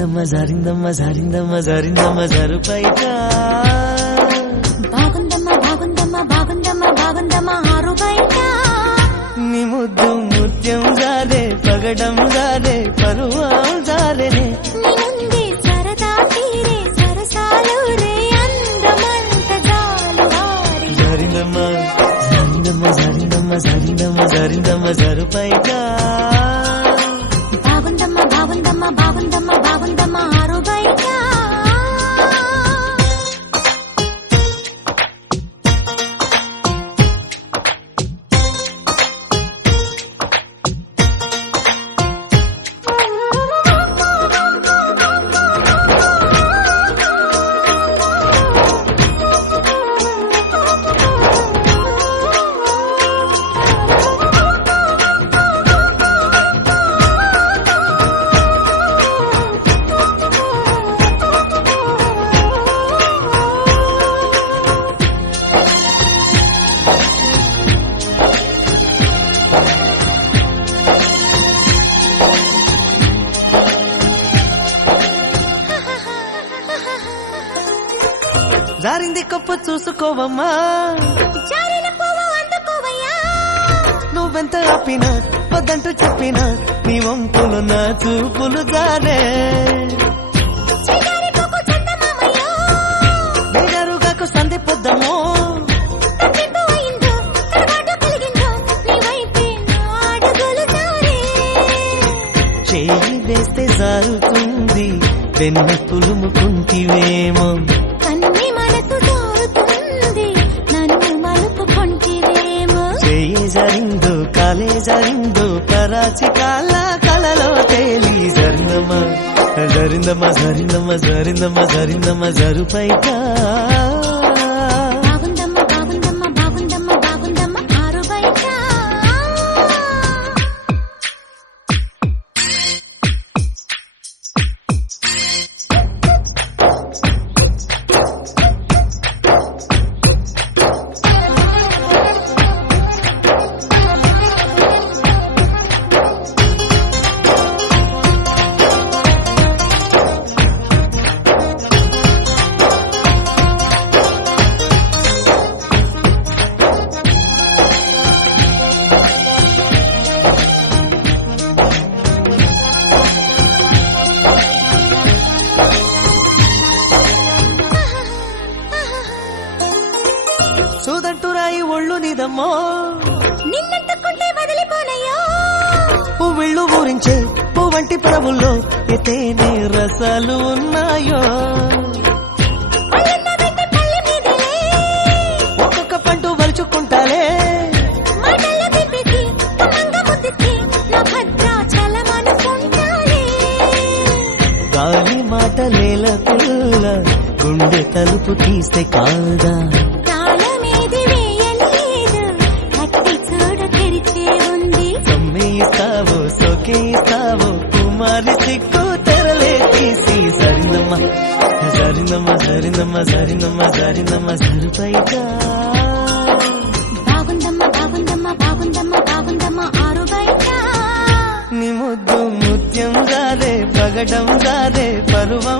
జారిందమ్మ జారిందమ్మ జారిందమ్మ జారిందమ్మ జరుపైట బాగుందమ్మ బాగుందమ్మ బాగుందమ్మ బాగుందమ్మ ఆరు బయట నీ ముద్దు ముత్యం జారే పగడం జారే పరువం జారేనే నిన్నుంది సరదా తీరే సరసాలు రే అందమంత జాలు వారి జారిందమ్మ జారిందమ్మ జారిందమ్మ జారిందమ్మ జారిందమ్మ జరుపైట బాగుందమ్మ బాగుందమ్మ బాగుందమ్మ బాగుందమ్మ ఆరు బయట జారింది కప్పు చూసుకోవమ్మా జారిన పువ్వు అందుకోవయ్యా నువ్వెంత ఆపినా వద్దంటూ చెప్పినా నీ వంపులు నా చూపులు జారే చిగారి పువ్వు చందమామయ్యా వేగరుగాకు సంధి పొద్దమో తప్పిపో అయిందో తడబాటు కలిగిందో నీ వైపే నా అడుగులు జారే చేయి వేస్తే జారుతుంది వెన్న పులుముకుంటివేమో కన్ని మనసు జారుతుంది నన్ను మలుపుకొంటివేమో చేయి జారిందో కాలే జారిందో కరాచి కాల కలలో తేలి జరిందమ్మ జరిందమ్మ జరిందమ్మ జరిందమ్మ జరిందమ్మ జరుపైట బాగుందమ్మ బాగుందమ్మ బాగుందమ్మ బాగుందమ్మ ఆరు బయట సూదంటురాయి ఒళ్ళు నీదమ్మో నిన్నట్టుకుంటే వదిలిపోనయ్యో పువ్విళ్ళు ఊరించే పువ్వంటి పరవుల్లో ఎతేనే రసాలు ఉన్నాయో అల్లన్న వెంట పల్లె మీదలే ఒక్కొక్క పండు వలుచుకుంటాలే మాటల్లో తిప్పికి కమంగ ముద్దికి నా భద్రాచలమనుకుంటాలే గాలి మాటలేల పిల్ల గుండె తలుపు తీస్తే కాదా తాళమేది వేయలేదు కట్టి చూడ తెరిచే ఉంది సమ్మేయిస్తావో సోకేయిస్తావో కుమారి సిక్కు తెరలే తీసి జరిందమ్మ జరిందమ్మ జరిందమ్మ జరిందమ్మ జరిందమ్మ జరుపైట బాగుందమ్మ బాగుందమ్మ బాగుందమ్మ బాగుందమ్మ ఆరు బయట నీ ముద్దు ముత్యం జారే పగడం జారే పరువం